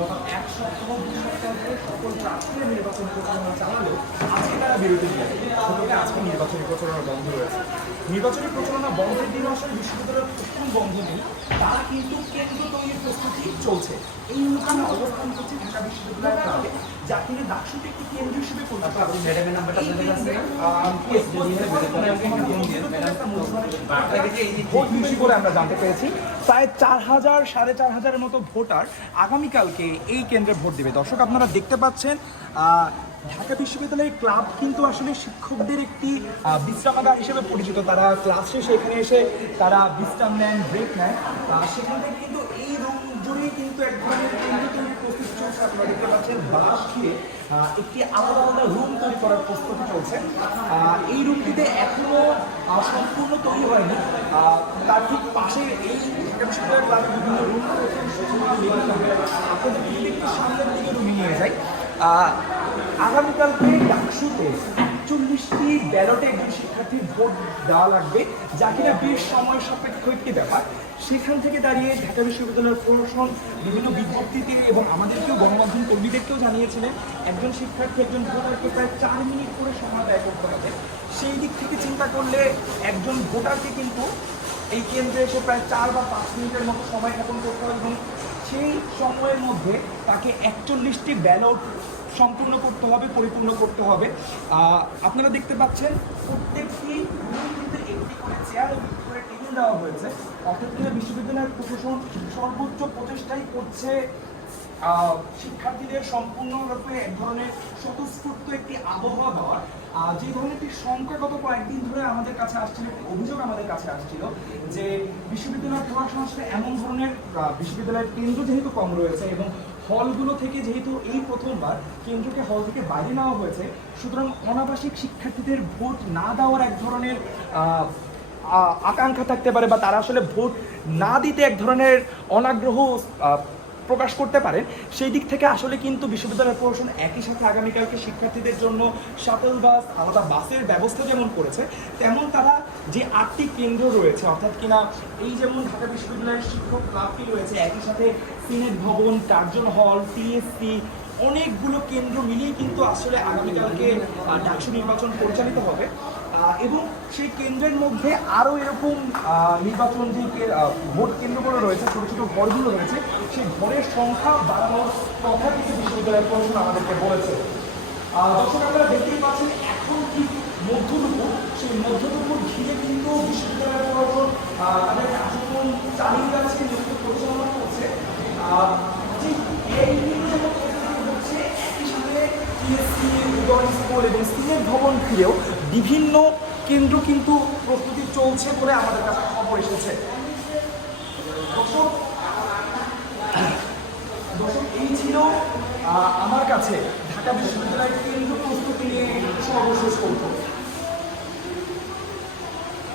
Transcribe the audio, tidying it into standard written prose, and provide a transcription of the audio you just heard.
গত এক সপ্তাহ 2 সপ্তাহ ধরে সকল প্রার্থীরা নির্বাচন প্রচারণা চালালেও আজকে তারা বিরতি দিয়েছে। তবে আজকে নির্বাচনী প্রচারণা বন্ধ রয়েছে। নির্বাচনী প্রচারণা বন্ধের দিন আসলে বিশ্ববিদ্যালয়ের প্রথম বন্ধ নেই, তারা কিন্তু কেন্দ্র তৈরির প্রস্তুতি চলছে। এই মুহূর্তে আমরা অবস্থান করছি ঢাকা বিশ্ববিদ্যালয়ের ক্লাবে, যা কিন্তু ডাকসুতে একটি কেন্দ্র হিসেবে পরিণত হয়েছে। ম্যাডামের নাম্বারটা আপনাদের কাছে ভোট বেশি করে আমরা জানতে পেরেছি প্রায় 4,000 4,500-এর মতো ভোটার আগামীকালকে এই কেন্দ্রে ভোট দেবে। দর্শক, আপনারা দেখতে পাচ্ছেন ঢাকা বিশ্ববিদ্যালয়ের ক্লাব কিন্তু আসলে শিক্ষকদের একটি বিশ্রামাগার হিসেবে পরিচিত। তারা ক্লাস শেষে এখানে এসে তারা বিশ্রাম নেন, ব্রেক নেন। সেখান থেকে কিন্তু এই রুম জুড়েই কিন্তু এক ধরনের কেন্দ্র তৈরির প্রস্তুতি চলছে। আপনারা দেখতে পাচ্ছেন বাঁশ ঘিরে একটি আলাদা আলাদা রুম তৈরি করার প্রস্তুতি চলছে। এই রুমটিতে এখনো সম্পূর্ণ তৈরি হয়নি। তার ঠিক পাশে এই ঢাকা বিশ্ববিদ্যালয়ের ক্লাবের বিভিন্ন রুম আপনাদের যদি একটু সামনের দিকে রুমে নিয়ে যাই, আগামীকালকে ডাকসুতে 41টি ব্যালটে একজন শিক্ষার্থীর ভোট দেওয়া লাগবে, যা কিনা বেশ সময় সাপেক্ষ একটি ব্যাপার। সেখান থেকে দাঁড়িয়ে ঢাকা বিশ্ববিদ্যালয়ের প্রশাসন বিভিন্ন বিজ্ঞপ্তিতে এবং আমাদেরকেও গণমাধ্যম কর্মীদেরকেও জানিয়েছিলেন একজন শিক্ষার্থী একজন ভোটারকে প্রায় 4 মিনিট করে সময় ব্যয় করতে হবে। সেই দিক থেকে চিন্তা করলে একজন ভোটারকে কিন্তু এই কেন্দ্রে এসে প্রায় 4 বা 5 মিনিটের মতো সময় যাপন করতে হবে এবং সেই সময়ের মধ্যে তাকে 41টি ব্যালট সম্পূর্ণ করতে হবে, পরিপূর্ণ করতে হবে। আপনারা দেখতে পাচ্ছেন প্রত্যেকটি কিন্তু একটি করে চেয়ার ও একটি করে টেবিল দেওয়া হয়েছে। অর্থাৎ বিশ্ববিদ্যালয়ের প্রশাসন সর্বোচ্চ প্রচেষ্টাই করছে শিক্ষার্থীদের সম্পূর্ণরূপে এক ধরনের স্বতঃস্ফূর্ত একটি আবহাওয়া দেওয়ার। যে ধরনের একটি সংখ্যা গত কয়েকদিন ধরে আমাদের কাছে আসছিল, একটি অভিযোগ আমাদের কাছে আসছিল যে বিশ্ববিদ্যালয় প্রশাসন আসলে এমন ধরনের বিশ্ববিদ্যালয়ের কেন্দ্র যেহেতু কম রয়েছে এবং হলগুলো থেকে যেহেতু এই প্রথমবার কেন্দ্রকে হল থেকে বাইরে নেওয়া হয়েছে, সুতরাং অনাবাসিক শিক্ষার্থীদের ভোট না দেওয়ার এক ধরনের আকাঙ্ক্ষা থাকতে পারে বা তারা আসলে ভোট না দিতে এক ধরনের অনাগ্রহ প্রকাশ করতে পারেন। সেই দিক থেকে আসলে কিন্তু বিশ্ববিদ্যালয় প্রশাসন একই সাথে আগামীকালকে শিক্ষার্থীদের জন্য শাটল বাস, আলাদা বাসের ব্যবস্থা যেমন করেছে, তেমন তারা যে 8টি কেন্দ্র রয়েছে, অর্থাৎ কিনা এই যেমন ঢাকা বিশ্ববিদ্যালয়ের শিক্ষক ক্লাবটি রয়েছে, একই সাথে সিনেট ভবন, কার্জন হল, টিএসসি, অনেকগুলো কেন্দ্র মিলিয়ে কিন্তু আসলে আগামীকালকে ডাকসু নির্বাচন পরিচালিত হবে। এবং সেই কেন্দ্রের মধ্যে আরও এরকম নির্বাচন যে ভোট কেন্দ্রগুলো রয়েছে, ছোটো ছোটো ঘরগুলো রয়েছে, সেই ঘরের সংখ্যা বাড়ানোর কথা কিন্তু বিশ্ববিদ্যালয়ের প্রশাসন আমাদেরকে বলেছে। দর্শক, আপনারা দেখতেই পাচ্ছেন এখন কি মধ্যদুপুর, সেই মধ্যদুপুর ঘিরে কিন্তু বিশ্ববিদ্যালয়ের প্রশাসন তাদের কার্যক্রম চালিয়ে যাচ্ছে, নিয়মিত পরিচালনা করছে। যে এই হচ্ছে একই সাথে টিএসসি, উদয় স্কুল এবং সিনেট ভবন ঘিরেও বিভিন্ন কেন্দ্র কিন্তু প্রস্তুতি চলছে বলে আমাদের কাছে খবর এসেছে। দর্শক, এই ছিল আমার কাছে ঢাকা বিশ্ববিদ্যালয়ের কেন্দ্র প্রস্তুতি নিয়ে সর্বশেষ তথ্য।